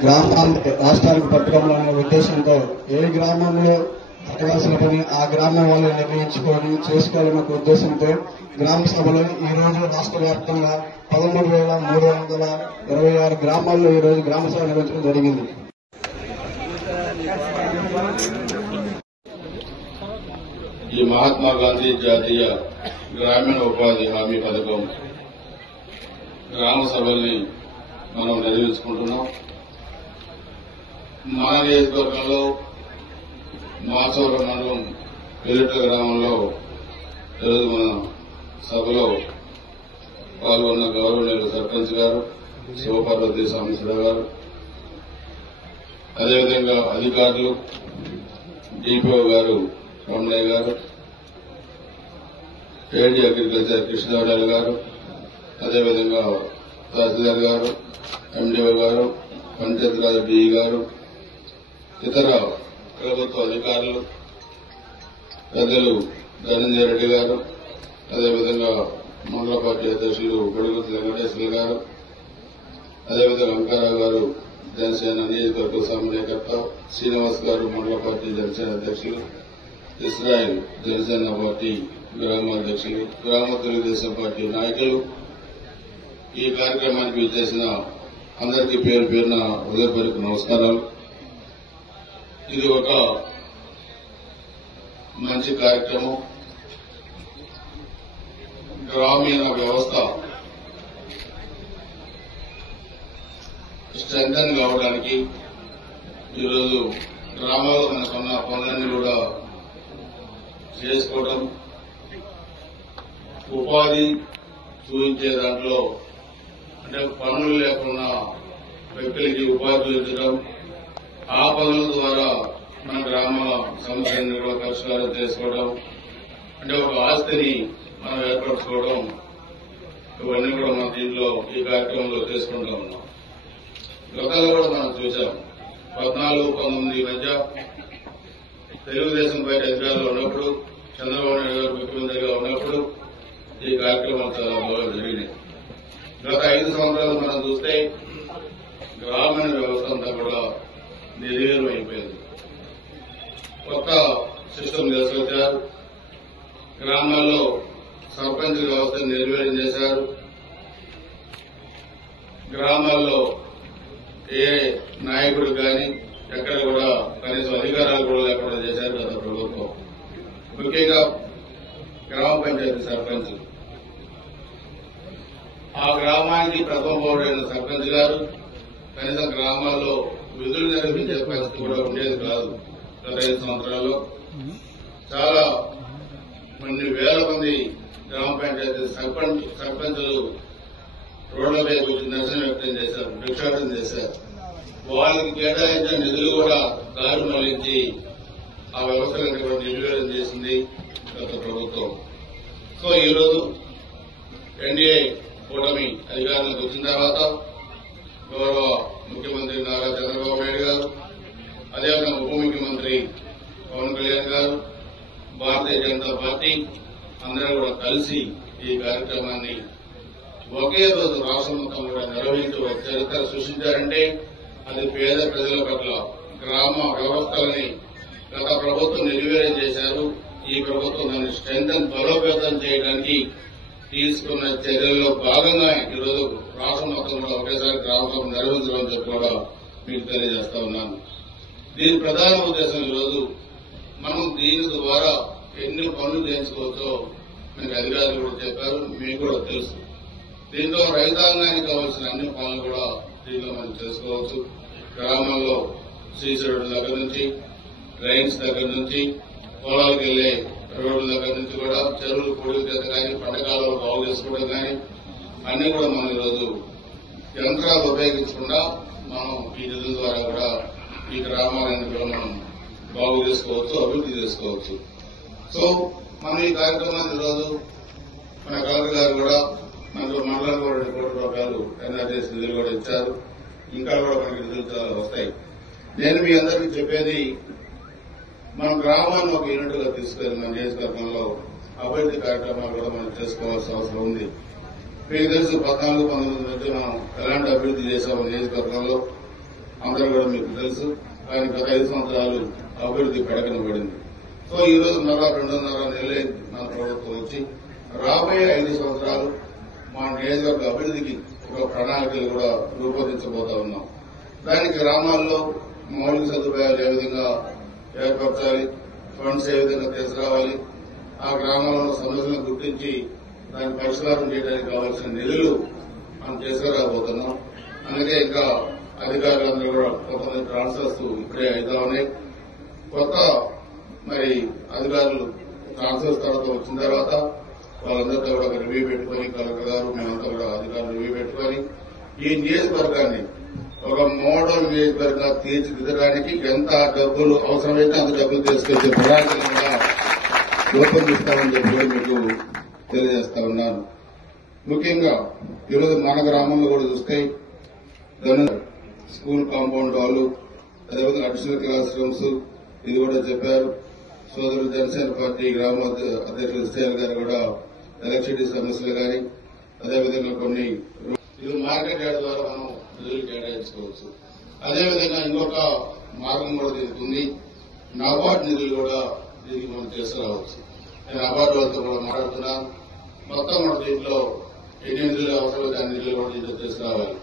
గ్రామాన్ని రాష్ట్రానికి పట్టుకోవాలనే ఉద్దేశంతో ఏ గ్రామంలో జరగాల్సిన పని ఆ గ్రామం వాళ్ళు నిర్ణయించుకొని చేసుకోవాలన్న ఉద్దేశంతో గ్రామ సభలు ఈ రోజు రాష్ట్ర వ్యాప్తంగా 13,326 గ్రామాల్లో ఈ రోజు గ్రామ సభ నిర్వహించడం జరిగింది. ఈ మహాత్మా గాంధీ జాతీయ గ్రామీణ ఉపాధి హామీ పథకం గ్రామ సభల్ని మనం నిర్వహించుకుంటున్నాం. మన నియోజకవర్గంలో మాచవరం మండలం వెల్లుట్ల గ్రామంలో ఈరోజు మన సభలో పాల్గొన్న గౌరవనీయులు సర్పంచ్ గారు, శివపార్వతి సాంబశివరావు గారు, అదేవిధంగా అధికారులు, డిపిఓ గారు రమణయ్య గారు, ఏడీ అగ్రికల్చర్ కృష్ణదేవరాయలు గారు, అదేవిధంగా తహసీల్దార్ గారు, ఎండీఓ గారు, పంచాయతీరాజ్ డిఈ గారు, ఇతర ప్రభుత్వ అధికారులు, పెద్దలు ధనంజయ రెడ్డి గారు, అదేవిధంగా మండల పార్టీ అధ్యక్షులు గొడుగుతి వెంకటేశ్వర గారు, అదేవిధంగా అంకారావు గారు జనసేన నియోజకవర్గ సమన్వయకర్త, శ్రీనివాస్ గారు మండల పార్టీ జనసేన అధ్యక్షులు, ఇస్రాయిల్ జనసేన పార్టీ గ్రామాధ్యక్షులు, గ్రామ తెలుగుదేశం పార్టీ నాయకులు, ఈ కార్యక్రమానికి విచ్చేసిన అందరికీ పేరు పేరున హృదయపూర్వక నమస్కారాలు. ఇది ఒక మంచి కార్యక్రమం. గ్రామీణ వ్యవస్థ స్ట్రెంథన్ కావడానికి ఈరోజు గ్రామాల్లో మనకున్న పనులన్నీ కూడా చేసుకోవడం, ఉపాధి చూపించే దాంట్లో అంటే పనులు లేకుండా వ్యక్తులకి ఉపాధి చూపించడం, ఆ పనుల ద్వారా మన గ్రామ సమస్యలను కూడా పరిష్కారం చేసుకోవడం, అంటే ఒక ఆస్తిని మనం ఏర్పరచుకోవడం, ఇవన్నీ కూడా మన దీంట్లో ఈ కార్యక్రమంలో చేసుకుంటూ ఉన్నాం. గతంలో కూడా మనం చూసాం. 14-19 మధ్య తెలుగుదేశం పార్టీ అధికారంలో ఉన్నప్పుడు, చంద్రబాబు నాయుడు గారు ముఖ్యమంత్రిగా ఉన్నప్పుడు ఈ కార్యక్రమాలు చాలా బాగా జరిగినాయి. గత 5 సంవత్సరాలు మనం చూస్తే గ్రామీణ వ్యవస్థ అంతా కూడా నిర్వీర్యం అయిపోయింది. కొత్త సిస్టమ్ తీసుకొచ్చారు. గ్రామాల్లో సర్పంచ్ వ్యవస్థను నిర్వీర్యం చేశారు. గ్రామాల్లో ఏ నాయకుడికి కానీ ఎక్కడ కూడా కనీసం అధికారాలు కూడా లేకుండా చేశారు గత ప్రభుత్వం. ముఖ్యంగా గ్రామ పంచాయతీ సర్పంచ్, ఆ గ్రామానికి ప్రథమ పౌరుడైన సర్పంచ్ గారు కనీసం గ్రామాల్లో విధులు నిర్వహించే పరిస్థితి కూడా ఉండేది కాదు. గత 5 సంవత్సరాల్లో చాలా వేల మంది గ్రామ పంచాయతీ సర్పంచులు రోడ్లపై వచ్చి నిరసన వ్యక్తం చేశారు, భిక్షాటన చేశారు. వాళ్ళకి కేటాయించిన నిధులు కూడా దారి మళ్లించి ఆ వ్యవస్థలను కూడా నిర్వీర్యం చేసింది గత ప్రభుత్వం. సో ఈరోజు ఎన్డీఏ కూటమి అధికారంలోకి వచ్చిన తర్వాత గౌరవ ముఖ్యమంత్రి నారా చంద్రబాబు నాయుడు గారు, అదేవిధంగా ఉప ముఖ్యమంత్రి పవన్ కళ్యాణ్ గారు, భారతీయ జనతా పార్టీ అందరూ కూడా కలిసి ఈ కార్యక్రమాన్ని ఒకే రోజు రాష్ట్రం మొత్తం కూడా నిర్వహించి చరిత్ర సృష్టించారంటే అది పేద ప్రజల పట్ల గ్రామ వ్యవస్థలని గత ప్రభుత్వం నిర్వీర్యం చేశారు. ఈ ప్రభుత్వం దాన్ని స్ట్రెంథన్ బలోపేతం చేయడానికి తీసుకున్న చర్యల్లో భాగంగా ఈరోజు రాష్ట్రం మొత్తం కూడా ఒకేసారి గ్రామ సభ నిర్వహించడం చెప్పి కూడా మీకు తెలియజేస్తా ఉన్నాను. దీని ప్రధాన ఉద్దేశం ఈరోజు మనం దీని ద్వారా ఎన్ని పనులు చేయించుకోవచ్చో మీకు అధికారులు కూడా చెప్పారు, మీకు కూడా తెలుసు. దీంతో రైతాంగానికి కావాల్సిన అన్ని పనులు కూడా దీంట్లో మనం చేసుకోవచ్చు. గ్రామాల్లో సీసీ రోడ్ల దగ్గర నుంచి, డ్రైన్స్ దగ్గర నుంచి, పొలాలకు వెళ్లే రోడ్ల దగ్గర నుంచి కూడా చెరువులు పొడుగు చేత కానీ పంటకాలలో బాగు చేసుకోవడం కానీ అన్ని కూడా మనం ఈరోజు యంత్రాలు ఉపయోగించకుండా మనం ఈ నిధుల ద్వారా కూడా ఈ గ్రామాలను కూడా మనం బాగు చేసుకోవచ్చు, అభివృద్ధి చేసుకోవచ్చు. సో మనం ఈ కార్యక్రమాన్ని ఈరోజు మన కలెక్టర్ గారు కూడా మనకు మండలం కూడా 2 కోట్ల రూపాయలు ఎన్ఆర్జీఎస్ నిధులు కూడా ఇచ్చారు. ఇంకా కూడా మనకి నిధులు చాలా వస్తాయి. నేను మీ అందరికీ చెప్పేది, మనం గ్రామాన్ని ఒక యూనిట్ గా తీసుకెళ్లి మన నియోజకవర్గంలో అభివృద్ధి కార్యక్రమాలు కూడా మనం చేసుకోవాల్సిన అవసరం ఉంది. మీకు తెలుసు 14-19 మధ్య మనం ఎలాంటి అభివృద్ధి చేశామో నియోజకవర్గంలో అందరూ కూడా మీకు తెలుసు. కానీ గత 5 సంవత్సరాలు అభివృద్ధి పడకనబడింది. సో ఈ రోజు 2.5 నెలలే మన ప్రభుత్వం వచ్చి రాబోయే 5 సంవత్సరాలు మా నియోజకవర్గ అభివృద్ధికి ఒక ప్రణాళికలు కూడా రూపొందించబోతా ఉన్నాం. దానికి గ్రామాల్లో మౌలిక సదుపాయాలు ఏ విధంగా ఏర్పరచాలి, ఫండ్స్ ఏ విధంగా తీసుకురావాలి, ఆ గ్రామాల్లో సమస్యలను గుర్తించి దాన్ని పరిష్కారం చేయడానికి కావాల్సిన నిధులు మనం తీసుకురాబోతున్నాం. అందుకే ఇంకా అధికారులందరూ కూడా కొంతమంది ట్రాన్స్ఫర్స్ ఇప్పుడే అవుతా ఉన్నాయి. కొత్త అధికారులు ట్రాన్స్ఫర్స్ తర్వాత వచ్చిన తర్వాత వాళ్ళందరితో కూడా ఒక రివ్యూ పెట్టుకుని కలెక్టర్ గారు మేమంతా కూడా అధికారులు రివ్యూ పెట్టుకుని ఈ నియోజకవర్గాన్ని ఒక మోడల్ నియోజకవర్గంగా తీర్చిదిద్దడానికి ఎంత డబ్బులు అవసరమైతే అంత డబ్బులు తీసుకొచ్చే ప్రణాళికగా రూపొందిస్తామని చెప్పి కూడా మీకు తెలియజేస్తా ఉన్నాను. ముఖ్యంగా ఈరోజు మన గ్రామంలో కూడా చూస్తే స్కూల్ కాంపౌండ్ వాళ్ళు, అదేవిధంగా అడిషనల్ క్లాస్ రూమ్స్ ఇది కూడా చెప్పారు. సోదరులు జనసేన పార్టీ గ్రామ అధ్యక్షులు ఎస్ఐఎల్ గారు కూడా ఎలక్ట్రిసిటీ సమస్యలు కానీ అదేవిధంగా కొన్ని ఇది మార్కెట్ యార్డ్ ద్వారా మనం నిధులు కేటాయించుకోవచ్చు. అదేవిధంగా ఇంకొక మార్గం కూడా దీనికి ఉంది. నాబార్డ్ నిధులు కూడా దీనికి మనం తీసుకురావచ్చు. నేను నాబార్డ్ వాళ్ళతో కూడా మాట్లాడుతున్నాను. మొత్తం మన దీంట్లో ఎన్ని నిధులు అవసరమైతే అన్ని నిధులు కూడా దీంట్లో తీసుకురావాలి.